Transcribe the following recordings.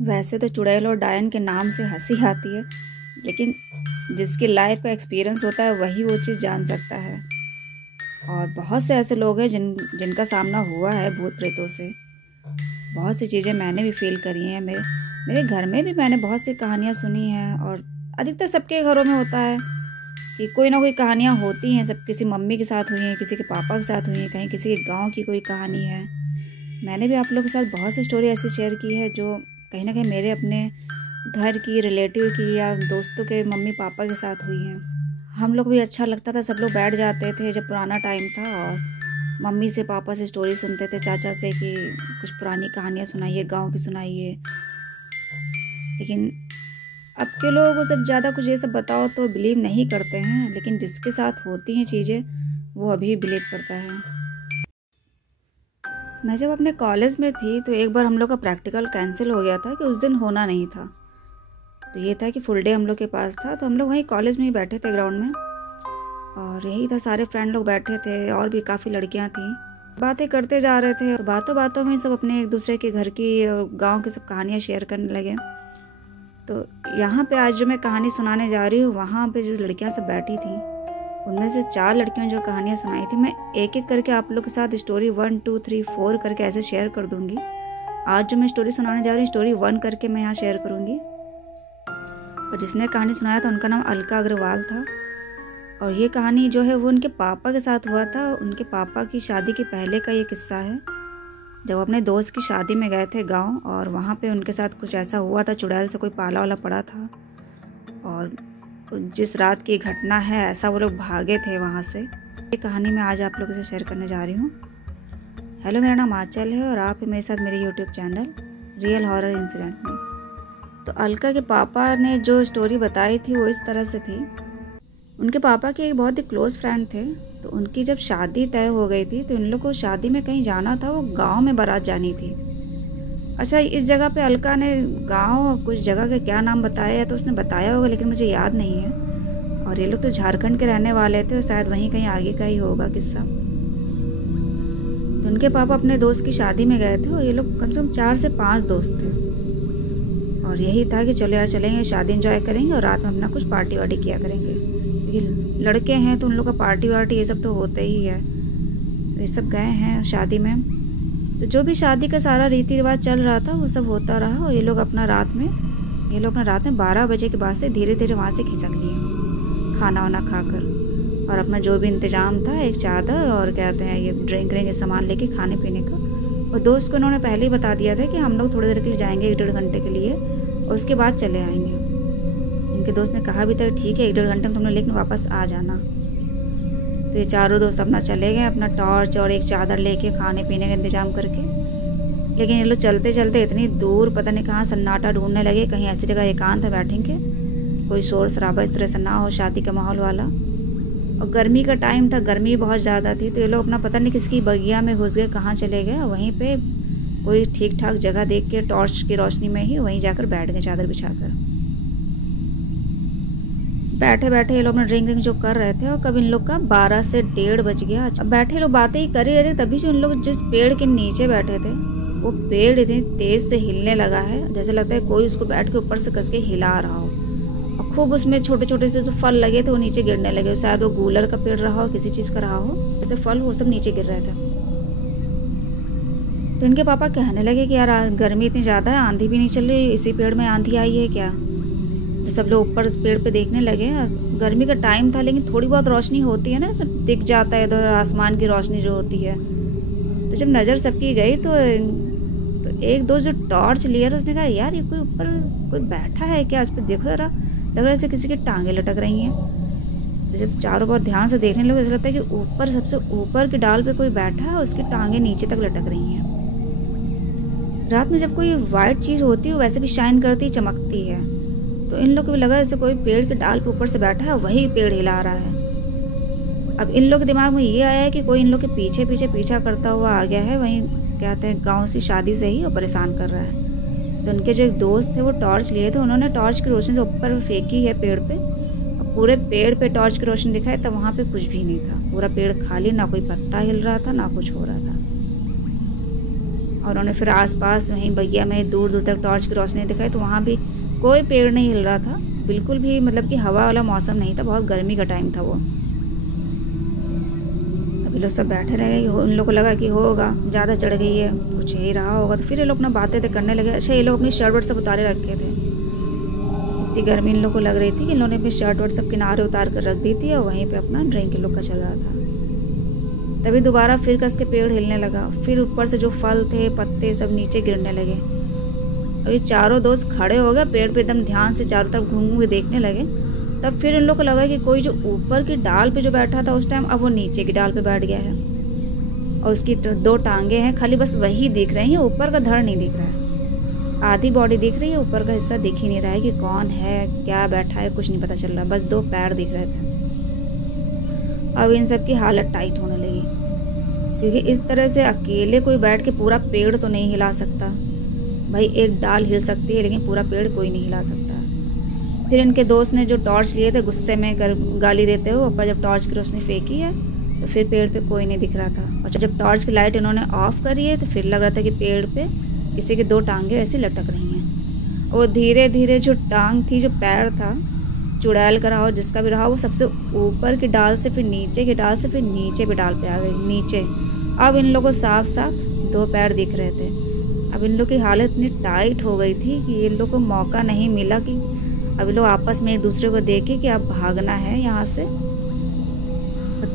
वैसे तो चुड़ैल और डायन के नाम से हंसी आती है, लेकिन जिसकी लाइफ का एक्सपीरियंस होता है वही वो चीज़ जान सकता है। और बहुत से ऐसे लोग हैं जिनका सामना हुआ है भूत प्रेतों से। बहुत सी चीज़ें मैंने भी फील करी हैं। मेरे घर में भी मैंने बहुत सी कहानियाँ सुनी हैं, और अधिकतर सबके घरों में होता है कि कोई ना कोई कहानियाँ होती हैं। सब किसी मम्मी के साथ हुई हैं, किसी के पापा के साथ हुई हैं, कहीं किसी के गाँव की कोई कहानी है। मैंने भी आप लोगों के साथ बहुत सी स्टोरी ऐसी शेयर की है जो कहीं ना कहीं मेरे अपने घर की, रिलेटिव की या दोस्तों के मम्मी पापा के साथ हुई हैं। हम लोग भी अच्छा लगता था, सब लोग बैठ जाते थे जब पुराना टाइम था और मम्मी से पापा से स्टोरी सुनते थे, चाचा से कि कुछ पुरानी कहानियाँ सुनाइए, गांव की सुनाइए। लेकिन अब के लोग वो सब ज़्यादा कुछ ये सब बताओ तो बिलीव नहीं करते हैं, लेकिन जिसके साथ होती हैं चीज़ें वो अभी बिलीव करता है। मैं जब अपने कॉलेज में थी तो एक बार हम लोग का प्रैक्टिकल कैंसिल हो गया था कि उस दिन होना नहीं था। तो ये था कि फुल डे हम लोग के पास था, तो हम लोग वहीं कॉलेज में ही बैठे थे ग्राउंड में, और यही था, सारे फ्रेंड लोग बैठे थे और भी काफ़ी लड़कियां थीं। बातें करते जा रहे थे, बातों बातों में सब अपने एक दूसरे के घर की और गाँव की सब कहानियाँ शेयर करने लगे। तो यहाँ पे आज जो मैं कहानी सुनाने जा रही हूँ, वहाँ पे जो लड़कियाँ सब बैठी थी उनमें से 4 लड़कियों जो कहानियाँ सुनाई थी, मैं एक एक करके आप लोग के साथ स्टोरी 1 2 3 4 करके ऐसे शेयर कर दूंगी। आज जो मैं स्टोरी सुनाने जा रही हूँ, स्टोरी 1 करके मैं यहाँ शेयर करूंगी। और जिसने कहानी सुनाया था उनका नाम अलका अग्रवाल था, और ये कहानी जो है वो उनके पापा के साथ हुआ था। उनके पापा की शादी के पहले का ये किस्सा है, जब अपने दोस्त की शादी में गए थे गाँव, और वहाँ पर उनके साथ कुछ ऐसा हुआ था, चुड़ैल से कोई पाला वाला पड़ा था, और जिस रात की घटना है ऐसा वो लोग भागे थे वहाँ से। ये कहानी मैं आज आप लोगों से शेयर करने जा रही हूँ। हेलो, मेरा नाम आंचल है और आप मेरे साथ मेरे YouTube channel real horror incident में। तो अलका के पापा ने जो स्टोरी बताई थी वो इस तरह से थी। उनके पापा के एक बहुत ही क्लोज फ्रेंड थे, तो उनकी जब शादी तय हो गई थी तो इन लोग को शादी में कहीं जाना था, वो गाँव में बारात जानी थी। अच्छा, इस जगह पे अलका ने गांव कुछ जगह का क्या नाम बताया है तो उसने बताया होगा, लेकिन मुझे याद नहीं है। और ये लोग तो झारखंड के रहने वाले थे, और शायद वहीं कहीं आगे का ही होगा किस्सा। तो उनके पापा अपने दोस्त की शादी में गए थे, और ये लोग कम से कम 4 से 5 दोस्त थे, और यही था कि चलो यार चलेंगे, शादी एंजॉय करेंगे और रात में अपना कुछ पार्टी वार्टी किया करेंगे, क्योंकि लड़के हैं तो उन लोग का पार्टी वार्टी ये सब तो होते ही है। तो ये सब गए हैं शादी में। तो जो भी शादी का सारा रीति रिवाज चल रहा था वो सब होता रहा, और ये लोग अपना रात में 12 बजे के बाद से धीरे धीरे वहाँ से खिसक लिए, खाना वाना खाकर, और अपना जो भी इंतजाम था, एक चादर और कहते हैं ये ड्रिंक के सामान लेके खाने पीने का। और दोस्त को उन्होंने पहले ही बता दिया था कि हम लोग थोड़ी देर के लिए जाएंगे, 1-1.5 घंटे के लिए, और उसके बाद चले आएंगे। इनके दोस्त ने कहा भी था ठीक है 1-1.5 घंटे में तुम लोग लेकिन वापस आ जाना। तो ये चारों दोस्त अपना चले गए, अपना टॉर्च और एक चादर लेके खाने पीने का इंतजाम करके। लेकिन ये लोग चलते चलते इतनी दूर पता नहीं कहाँ सन्नाटा ढूंढने लगे, कहीं ऐसी जगह एकांत है बैठेंगे, कोई शोर शराबा इस तरह से ना हो, शादी का माहौल वाला। और गर्मी का टाइम था, गर्मी बहुत ज़्यादा थी, तो ये लोग अपना पता नहीं किसकी बगिया में घुस गए, कहाँ चले गए, और वहीं पे कोई ठीक ठाक जगह देख के टॉर्च की रोशनी में ही वहीं जाकर बैठ गए चादर बिछाकर। बैठे बैठे ये लोग अपना ड्रिंक जो कर रहे थे, और कब इन लोग का 12 से 1:30 बज गया। बैठे लोग बातें ही कर रहे थे, तभी जो इन लोग जिस पेड़ के नीचे बैठे थे वो पेड़ इतनी तेज से हिलने लगा है, जैसे लगता है कोई उसको बैठ के ऊपर से कस के हिला रहा हो, और खूब उसमें छोटे छोटे से जो फल लगे थे वो नीचे गिरने लगे। शायद वो गूलर का पेड़ रहा हो, किसी चीज़ का रहा हो, जैसे फल वो सब नीचे गिर रहे थे। तो इनके पापा कहने लगे कि यार गर्मी इतनी ज़्यादा है, आंधी भी नहीं चल रही, इसी पेड़ में आंधी आई है क्या। तो सब लोग ऊपर पेड़ पे देखने लगे। गर्मी का टाइम था, लेकिन थोड़ी बहुत रोशनी होती है ना, सब दिख जाता है इधर आसमान की रोशनी जो होती है। तो जब नज़र सबकी गई तो एक दो जो टॉर्च लिया तो उसने कहा यार ये कोई ऊपर कोई बैठा है क्या, इस पर देखो ज़रा, लग रहा है जैसे किसी की टांगें लटक रही हैं। तो जब चारों बार ध्यान से देखने लगे ऐसा लगता है कि ऊपर सबसे ऊपर की डाल पे कोई बैठा है, उसकी टांगें नीचे तक लटक रही हैं। रात में जब कोई वाइट चीज़ होती है वैसे भी शाइन करती चमकती है, तो इन लोग को भी लगा जैसे कोई पेड़ के डाल पे ऊपर से बैठा है, वही पेड़ हिला रहा है। अब इन लोग के दिमाग में ये आया है कि कोई इन लोग के पीछे पीछे पीछा करता हुआ आ गया है, वहीं कहते हैं गांव से शादी से ही और परेशान कर रहा है। तो उनके जो एक दोस्त थे वो टॉर्च लिए थे, उन्होंने टॉर्च की रोशनी जो ऊपर फेंकी है पेड़ पे, और पूरे पेड़ पे टॉर्च की रोशनी दिखाई, तब वहाँ पे कुछ भी नहीं था, पूरा पेड़ खाली, ना कोई पत्ता हिल रहा था ना कुछ हो रहा था। और उन्होंने फिर आसपास वहीं बगिया में दूर दूर तक टॉर्च की रोशनी दिखाई, तो वहाँ भी कोई पेड़ नहीं हिल रहा था बिल्कुल भी, मतलब कि हवा वाला मौसम नहीं था, बहुत गर्मी का टाइम था वो। अभी लोग सब बैठे रह गए, उन लोगों को लगा कि होगा ज़्यादा चढ़ गई है, कुछ यही रहा होगा, तो फिर ये लोग अपना बातें करने लगे। अच्छा, ये लोग अपनी शर्ट वर्ट सब उतारे रखे थे, इतनी गर्मी इन लोग को लग रही थी कि इन लोगों ने अपनी शर्ट वर्ट सब किनारे उतार कर रख दी थी और वहीं पे अपना ड्रिंक इन लोग का चल रहा था। तभी दोबारा फिर कस के पेड़ हिलने लगा, फिर ऊपर से जो फल थे पत्ते सब नीचे गिरने लगे। अब ये चारों दोस्त खड़े हो गए, पेड़ पे एकदम ध्यान से चारों तरफ घूम घूम के देखने लगे। तब फिर इन लोग को लगा कि कोई जो ऊपर की डाल पे जो बैठा था उस टाइम, अब वो नीचे की डाल पे बैठ गया है और उसकी 2 टांगे हैं, खाली बस वही दिख रही हैं, ऊपर का धड़ नहीं दिख रहा है। आधी बॉडी दिख रही है, ऊपर का हिस्सा दिख ही नहीं रहा है कि कौन है क्या बैठा है, कुछ नहीं पता चल रहा, बस 2 पैर दिख रहे थे। अब इन सब की हालत टाइट होने लगी, क्योंकि इस तरह से अकेले कोई बैठ के पूरा पेड़ तो नहीं हिला सकता भाई। एक डाल हिल सकती है लेकिन पूरा पेड़ कोई नहीं हिला सकता। फिर इनके दोस्त ने जो टॉर्च लिए थे गुस्से में गाली देते हुए ऊपर जब टॉर्च की रोशनी फेंकी है तो फिर पेड़ पे कोई नहीं दिख रहा था। और जब टॉर्च की लाइट इन्होंने ऑफ करी है तो फिर लग रहा था कि पेड़ पे किसी की 2 टांगें ऐसी लटक रही हैं। और धीरे धीरे जो टांग थी, जो पैर था, चुड़ैल का रहा हो जिसका भी रहा, वो सबसे ऊपर की डाल से फिर नीचे की डाल से फिर नीचे भी डाल पे आ गई नीचे। अब इन लोगों को साफ साफ 2 पैर दिख रहे थे। अब इन लोग की हालत इतनी टाइट हो गई थी कि इन लोग को मौका नहीं मिला कि अब लोग आपस में एक दूसरे को देखे कि अब भागना है यहाँ से।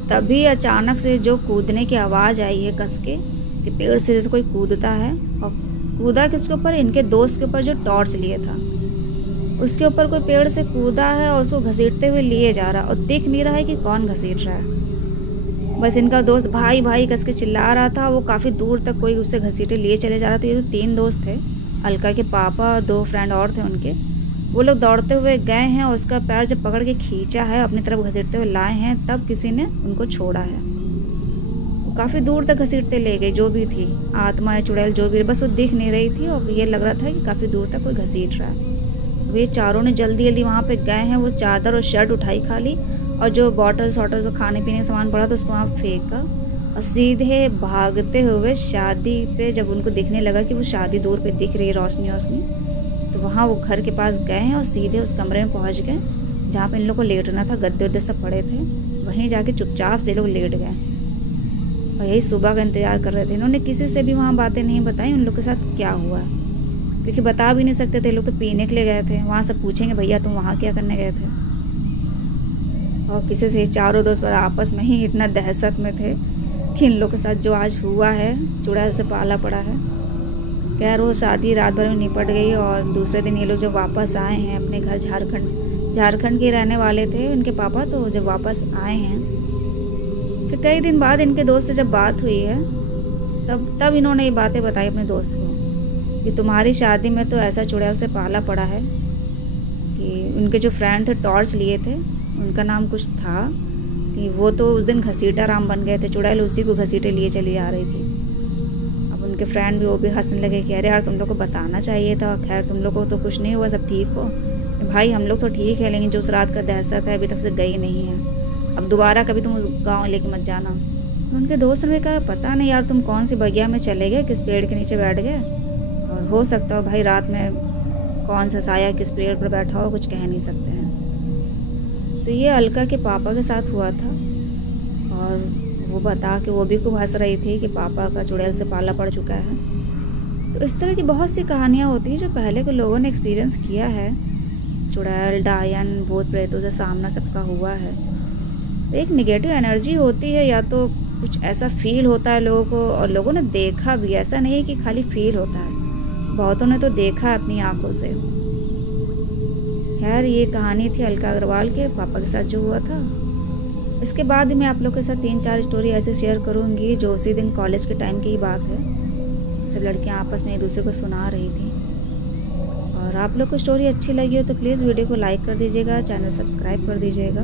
तभी अचानक से जो कूदने की आवाज़ आई है कस के, कि पेड़ से जैसे कोई कूदता है, और कूदा किसके ऊपर, इनके दोस्त के ऊपर जो टॉर्च लिए था उसके ऊपर कोई पेड़ से कूदा है और उसको घसीटते हुए लिए जा रहा, और दिख नहीं रहा है कि कौन घसीट रहा है। बस इनका दोस्त भाई भाई कस के चिल्ला रहा था, वो काफ़ी दूर तक कोई उससे घसीटे लिए चले जा रहा था। ये जो 3 दोस्त थे, अलका के पापा, 2 फ्रेंड और थे उनके, वो लोग दौड़ते हुए गए हैं और उसका पैर जब पकड़ के खींचा है अपनी तरफ घसीटते हुए लाए हैं, तब किसी ने उनको छोड़ा है। वो काफ़ी दूर तक घसीटते ले गए, जो भी थी आत्मा या चुड़ैल जो भी, बस वो दिख नहीं रही थी और ये लग रहा था कि काफ़ी दूर तक कोई घसीट रहा है। वे चारों ने जल्दी जल्दी वहाँ पे गए हैं, वो चादर और शर्ट उठाई खाली, और जो बॉटल्स वॉटल्स खाने पीने का सामान पड़ा था उसको वहाँ फेंका और सीधे भागते हुए शादी पे, जब उनको दिखने लगा कि वो शादी दूर पे दिख रही है रोशनी रोशनी, तो वहाँ वो घर के पास गए हैं और सीधे उस कमरे में पहुँच गए जहाँ पे इन लोग को लेटना था। गद्दे उद्दे सब पड़े थे, वहीं जाके चुपचाप से लोग लेट गए और यही सुबह का इंतज़ार कर रहे थे। इन्होंने किसी से भी वहाँ बातें नहीं बताई उन लोग के साथ क्या हुआ है, क्योंकि बता भी नहीं सकते थे। लोग तो पीने के लिए गए थे, वहाँ सब पूछेंगे भैया तुम वहाँ क्या करने गए थे, और किसी से चारों दोस्त आपस में ही इतना दहशत में थे कि इन लोग के साथ जो आज हुआ है, चुड़ैल से पाला पड़ा है। खैर वो शादी रात भर में निपट गई और दूसरे दिन ये लोग जब वापस आए हैं अपने घर, झारखंड के रहने वाले थे उनके पापा, तो जब वापस आए हैं फिर कई दिन बाद इनके दोस्त से जब बात हुई है तब इन्होंने ये बातें बताई अपने दोस्त को कि तुम्हारी शादी में तो ऐसा चुड़ैल से पाला पड़ा है कि उनके जो फ्रेंड थे टॉर्च लिए थे, उनका नाम कुछ था कि वो तो उस दिन घसीटा राम बन गए थे, चुड़ैल उसी को घसीटे लिए चली आ रही थी। अब उनके फ्रेंड भी वो भी हंसने लगे कि अरे यार तुम लोग को बताना चाहिए था, खैर तुम लोग को तो कुछ नहीं हुआ, सब ठीक हो। भाई हम लोग तो ठीक है, लेकिन जो उस रात का दहशत है अभी तक से गई नहीं है, अब दोबारा कभी तुम उस गाँव लेके मत जाना। तो उनके दोस्त ने कहा पता नहीं यार तुम कौन सी बगिया में चले गए, किस पेड़ के नीचे बैठ गए, और हो सकता हो भाई रात में कौन सा साया किस पेड़ पर बैठा हो, कुछ कह नहीं सकते हैं। तो ये अलका के पापा के साथ हुआ था और वो बता के वो भी खूब हंस रही थी कि पापा का चुड़ैल से पाला पड़ चुका है। तो इस तरह की बहुत सी कहानियाँ होती हैं जो पहले के लोगों ने एक्सपीरियंस किया है, चुड़ैल डायन भूत प्रेतों से सामना सबका हुआ है। तो एक नेगेटिव एनर्जी होती है, या तो कुछ ऐसा फील होता है लोगों को, और लोगों ने देखा भी, ऐसा नहीं कि खाली फील होता है, बहुतों ने तो देखा है अपनी आंखों से। खैर ये कहानी थी अलका अग्रवाल के पापा के साथ जो हुआ था। इसके बाद मैं आप लोग के साथ 3-4 स्टोरी ऐसे शेयर करूँगी जो उसी दिन कॉलेज के टाइम की ही बात है। सब लड़कियाँ आपस में एक दूसरे को सुना रही थी। और आप लोग को स्टोरी अच्छी लगी हो तो प्लीज़ वीडियो को लाइक कर दीजिएगा, चैनल सब्सक्राइब कर दीजिएगा।